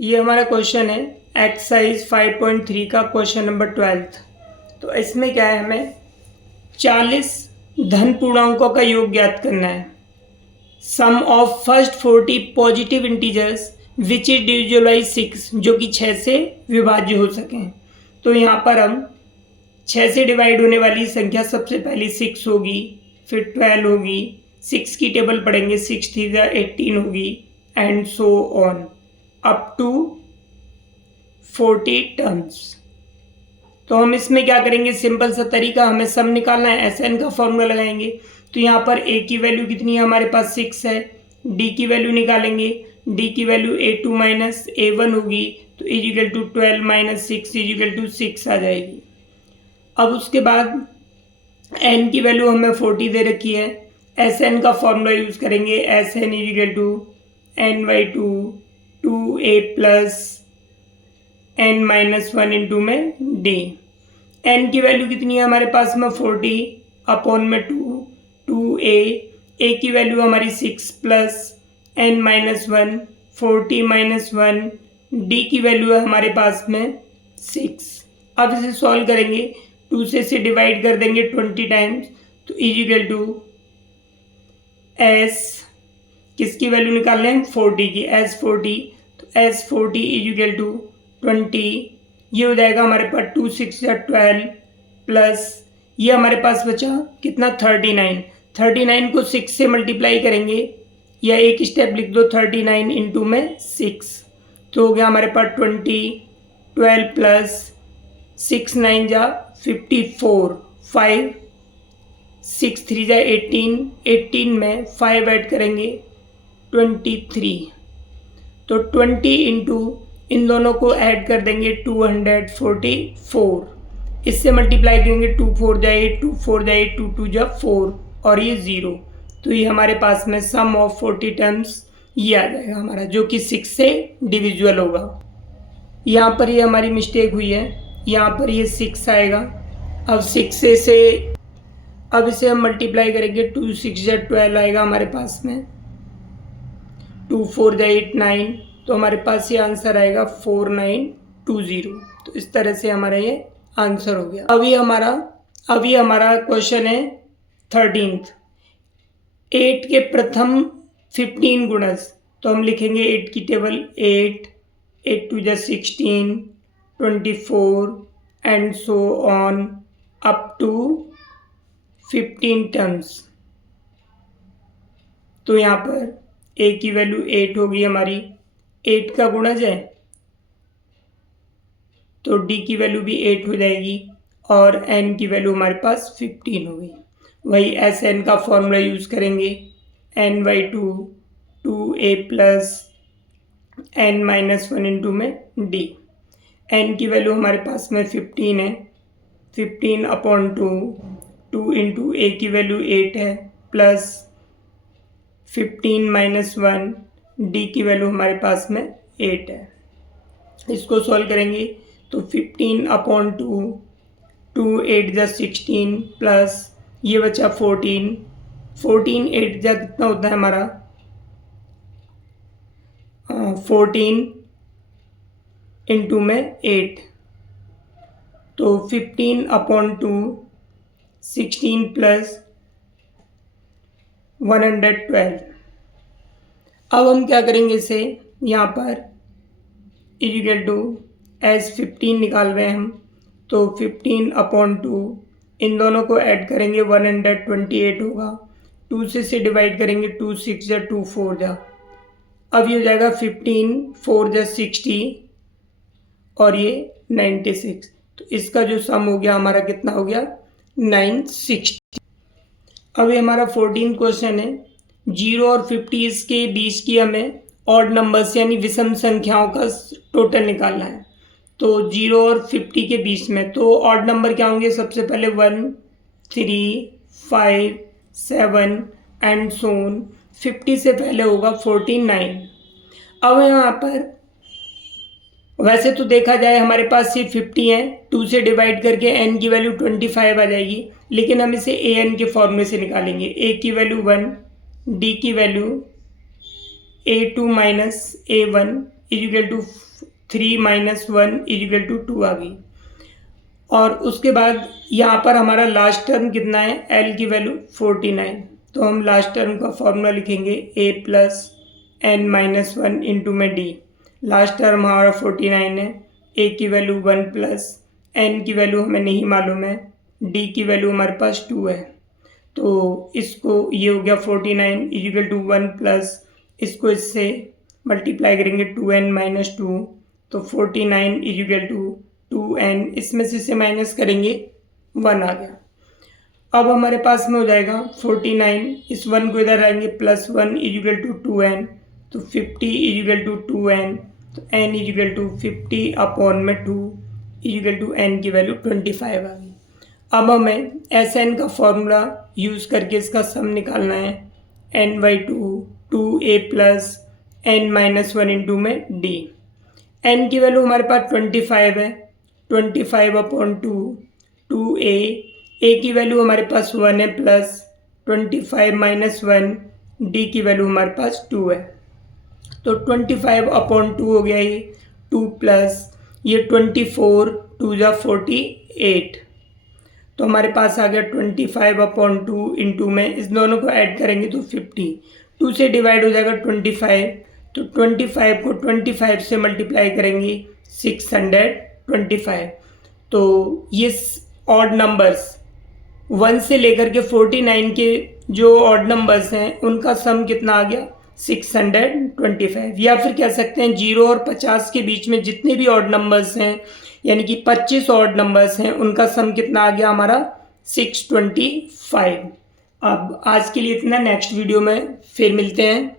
ये हमारा क्वेश्चन है एक्सरसाइज 5.3 का क्वेश्चन नंबर 12। तो इसमें क्या है, हमें 40 धन पूर्णांकों का योग ज्ञात करना है। Sum of first 40 positive integers which is divisible by 6, जो कि 6 से विभाज्य हो सकें। तो यहाँ पर हम 6 से डिवाइड होने वाली संख्या सबसे पहली 6 होगी, फिर 12 होगी, 6 की टेबल पढ़ेंगे, 6 3 18 होगी, and so on up to 40 terms. तो हम इसमें क्या करेंगे, सिंपल सा तरीका, हमें सम निकालना है, SN का फॉर्मूला लगाएंगे। तो यहाँ पर A की वैल्यू कितनी है, हमारे पास 6 है। D की वैल्यू निकालेंगे, D की वैल्यू A2 माइनस A1 होगी, तो equal to 12 minus 6 equal to 6 आ जाएगी। अब उसके बाद N की वैल्यू हमें 40 दे रखी है, SN का फॉर्मूला यूज करेंगे, SN equal to N/2 2A plus N minus 1 into में D। N की वैल्यू कितनी है हमारे पास में 40 अपॉन में 2A। A की वैल्यू हमारी 6 plus N minus 1 40 minus 1। D की वैल्यू है हमारे पास में 6। अब इसे सॉल्व करेंगे, 2 से इसे डिवाइड कर देंगे 20 टाइम्स, तो इजिकल टू S किसकी वैल्यू निकाल रहे हैं, 40 की, S40। तो S40 इजिकल टू 20, ये हो जाएगा हमारे पास 2 6 12 प्लस ये हमारे पास बचा कितना 39। 39 को 6 से मल्टीप्लाई करेंगे, या एक स्टेप लिख दो, 39 इंटू में 6, तो हो गया हमारे पास 20 12 प्लस 6 9 जा 54 5 6 3 जा 18 18 में 5 ऐड करेंगे 23। तो 20 इंटू इन दोनों को ऐड कर देंगे 244, इससे मल्टीप्लाई करेंगे 2 4 जा 8 2 4 जा 8 2 2 जा 4 और ये 0। तो ये हमारे पास में सम ऑफ 40 टर्म्स ये आ जाएगा हमारा, जो कि 6 से डिविजुअल होगा। यहाँ पर ये हमारी मिस्टेक हुई है, यहाँ पर ये 6 आएगा। अब 6 से अब इसे हम मल्टीप्लाई करेंगे, 2 6 जा 12 आएगा हमारे पास में, 2 4 जा 8 9, तो हमारे पास ये आंसर आएगा 4920। तो इस तरह से हमारा ये आंसर हो गया। अभी हमारा क्वेश्चन है 13th। 8 के प्रथम 15 गुणज, तो हम लिखेंगे 8 की टेबल, 8 8 2 जा 16 24 and so on up to 15 terms. तो यहाँ पर A की वैल्यू 8 होगी हमारी, 8 का गुणज है, तो D की वैल्यू भी 8 हो जाएगी, और N की वैल्यू हमारे पास 15 हो गई। वही SN का फॉर्मूला यूज करेंगे, N/2 2A plus N minus 1 into में D। N की वैल्यू हमारे पास में 15 है, 15 अपॉन 2 इंटू A की वैल्यू 8 है, प्लस 15 माइनस 1, D की वैल्यू हमारे पास में 8 है। इसको सॉल्व करेंगे तो 15 अपॉन 2 8 जा 16 प्लस ये बचा 14 8 जा कितना होता है हमारा 14 इंटू में 8, तो 15 अपॉन 2 16 प्लस 112। अब हम क्या करेंगे, इसे यहाँ पर इजिकल टू S15 निकाल रहे हैं हम, तो 15 अपॉन 2 इन दोनों को ऐड करेंगे 128 होगा, 2 से इसे डिवाइड करेंगे, 2 6 जा 2 4 जा, अब ये हो जाएगा 15 4 जा 60 और ये 96। तो इसका जो सम हो गया हमारा कितना हो गया 960। अभी हमारा 14 क्वेश्चन है, 0 और 50 के बीच की हमें ऑड नंबर्स यानी विषम संख्याओं का टोटल निकालना है। तो 0 और 50 के बीच में तो ऑड नंबर क्या होंगे, सबसे पहले 1 3 5 7 एंड सोन। 50 से पहले होगा 49। अब यहाँ पर वैसे तो देखा जाए हमारे पास सिर्फ 50 है, 2 से डिवाइड करके n की वैल्यू 25 आ जाएगी, लेकिन हम इसे an के फॉर्मूले से निकालेंगे। a की वैल्यू 1, d की value a2 minus a1 equal to 3 minus 1 equal to 2 आ गई। और उसके बाद यहाँ पर हमारा लास्ट टर्म कितना है, एल की वैल्यू 49। तो हम लास्ट टर्म का फॉर्मूला लिखेंगे ए प्लस एन माइनस 1 इंटू में डी। लास्ट टर्म हमारा 49 है, ए की वैल्यू 1 प्लस एन की वैल्यू हमें नहीं मालूम है, डी की वैल्यू हमारे पास 2 है। तो इसको ये हो गया 49 इजिकल टू 1 प्लस इसको इससे मल्टीप्लाई करेंगे 2n माइनस 2, तो 49 इजिकल टू 2n, इसमें से इसे माइनस करेंगे 1 आ गया। अब हमारे पास में हो जाएगा 49, इस 1 को इधर आएंगे प्लस 1 इजिकल टू 2n, तो 50 इजिकल टू 2n, तो n इजिकल टू 50 अपॉन में 2 इजिकल टू n की वैल्यू 25 आ गई। अब हमें Sn का फॉर्मूला यूज़ करके इसका सम निकालना है, n/2 2a plus n minus 1 into में d। n की वैल्यू हमारे पास 25 है, 25 अपॉन 2a, a की वैल्यू हमारे पास 1 है प्लस 25 माइनस 1, d की वैल्यू हमारे पास 2 है। तो 25 अपॉन 2 हो गया ये 2 प्लस ये 24 2 जा 48, तो हमारे पास आ गया 25 अपॉन 2 इंटू में इस दोनों को ऐड करेंगे तो 50, 2 से डिवाइड हो जाएगा 25, तो 25 को 25 से मल्टीप्लाई करेंगे 625। तो ये ऑड नंबर्स 1 से लेकर के 49 के जो ऑड नंबर्स हैं उनका सम कितना आ गया 625। या फिर कह सकते हैं 0 और 50 के बीच में जितने भी ऑड नंबर्स हैं यानी कि 25 ऑड नंबर्स हैं उनका सम कितना आ गया हमारा 625। अब आज के लिए इतना, नेक्स्ट वीडियो में फिर मिलते हैं।